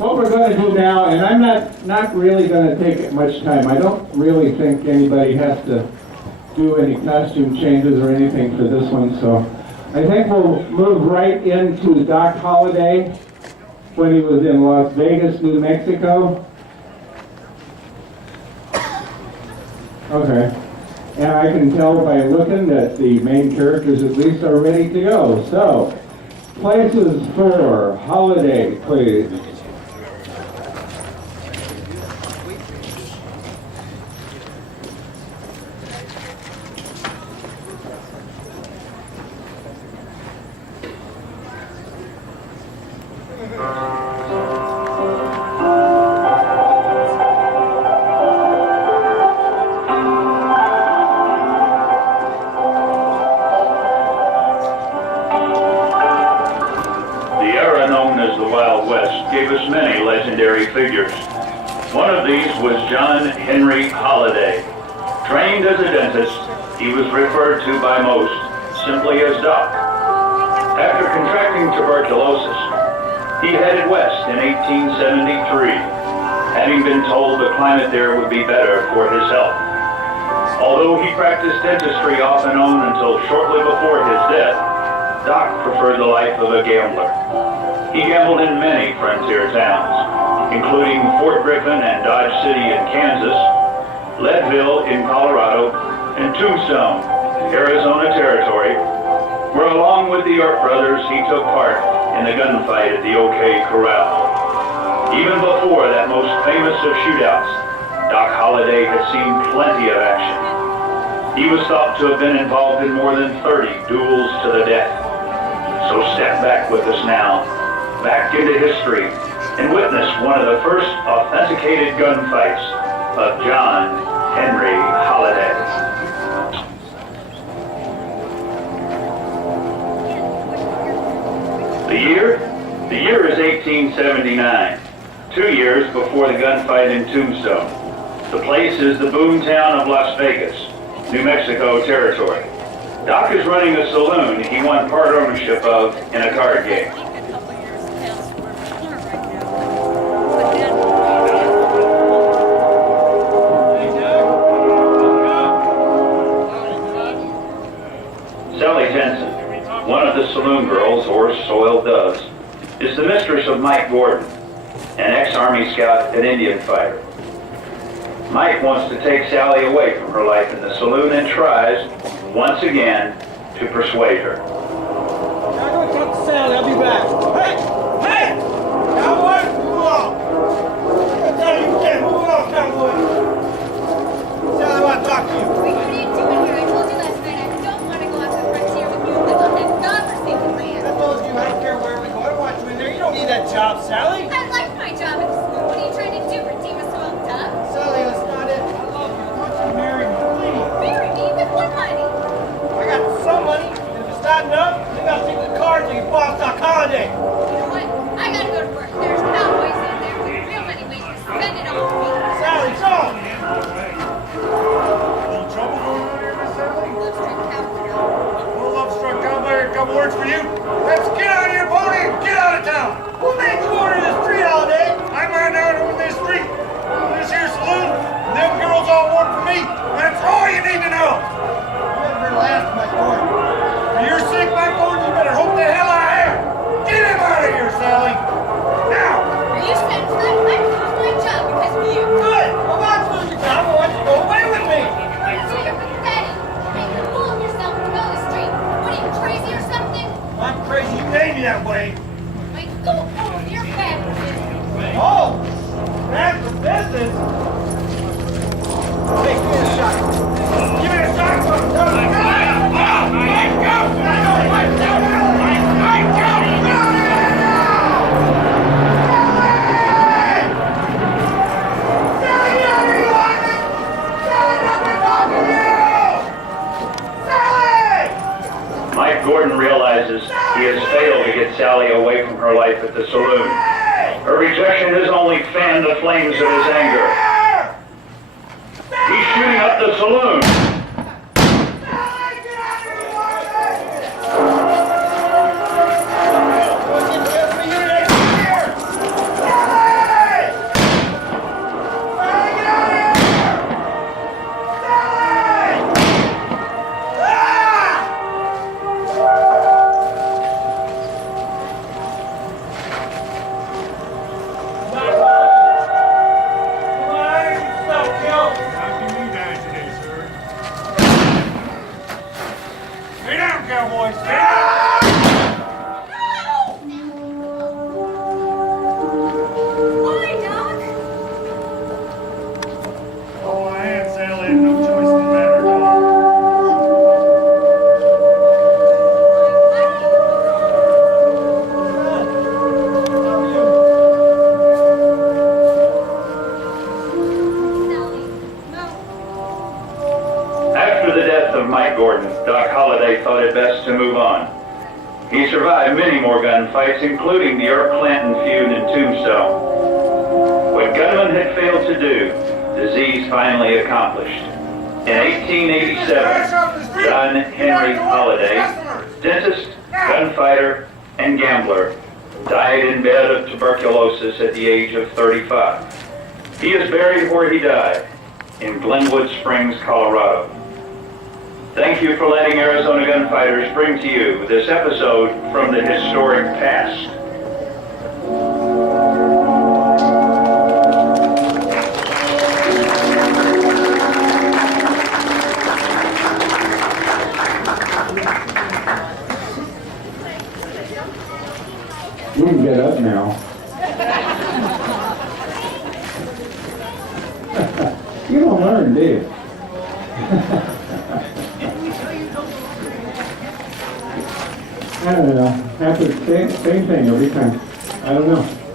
what we're going to do now, and I'm not really going to take much time. I don't really think anybody has to do any costume changes or anything for this one, so I think we'll move right into Doc Holliday when he was in Las Vegas, New Mexico. Okay. And I can tell by looking that the main characters at least are ready to go. So, places for Holliday, please. Figures. One of these was John Henry Holliday. Trained as a dentist, he was referred to by most simply as Doc. After contracting tuberculosis, he headed west in 1873, having been told the climate there would be better for his health. Although he practiced dentistry off and on until shortly before his death, Doc preferred the life of a gambler. He gambled in many frontier towns, including Fort Griffin and Dodge City in Kansas, Leadville in Colorado, and Tombstone, Arizona Territory, where along with the York brothers he took part in the gunfight at the OK Corral. Even before that most famous of shootouts, Doc Holliday had seen plenty of action. He was thought to have been involved in more than 30 duels to the death. So step back with us now, back into history, and witness one of the first authenticated gunfights of John Henry Holliday. The year is 1879, 2 years before the gunfight in Tombstone. The place is the boomtown of Las Vegas, New Mexico Territory. Doc is running a saloon he won part ownership of in a card game. One of the saloon girls, or soiled doves, is the mistress of Mike Gordon, an ex-Army scout and Indian fighter. Mike wants to take Sally away from her life in the saloon and tries, once again, to persuade her. I'm going to talk to Sally. I'll be back. Hey! Cowboy, move along. I tell you, you can't move along, cowboy. Sally, I want to talk to you. Wait, what are you doing here? I told you last night I don't want to go out to the frontier with you. Live on that godforsaken land. I told you I don't care where we go. I want you in there. You don't need that job, Sally. I like my job at the school. What are you trying to do? Redeem a soiled dove? Sally, that's not it. I love you. I want you to marry me, please. Marry me? With what money? I got some money. If it's not enough, you got to take the cards and you boss Doc Holliday. You know what? I gotta go to work. There's cowboys in there with real money waiting to spend it on me. Sally, John! Any trouble going on here, Miss Sally? Love struck cowboy. Well, love-struck cowboy, a couple words for you. Let's get on your pony and get out of town. Who made you order this street holiday? I'm right out on this street, this here saloon, and them girls all work for me. That's all you need to know. You never last, my Gordon. For your sake, my Gordon, you better hope the hell I am. Get him out of here, Sally. Now. Are you saying that I lose my job because of you? Good! Well, that's lose your job. I want you to go away with me. So you're pathetic. Making a fool of yourself in the middle of the street. What are you, crazy or something? I'm crazy. You made me that way. Like, go home. You're bad for business. Oh! Bad for business? Hey, give me a shot. Give me a shot. Mike Gordon realizes he has failed to get Sally away from her life at the saloon. Her rejection has only fanned the flames of his anger. He's shooting up the saloon. best to move on. He survived many more gunfights, including the Earp-Clanton feud in Tombstone. What gunmen had failed to do, disease finally accomplished. In 1887, John Henry Holliday, dentist, gunfighter, and gambler, died in bed of tuberculosis at the age of 35. He is buried where he died, in Glenwood Springs, Colorado. Thank you for letting Arizona Gunfighters bring to you this episode from the historic past. You can get up now. You don't learn, do you? I don't know. Happens same thing every time. I don't know.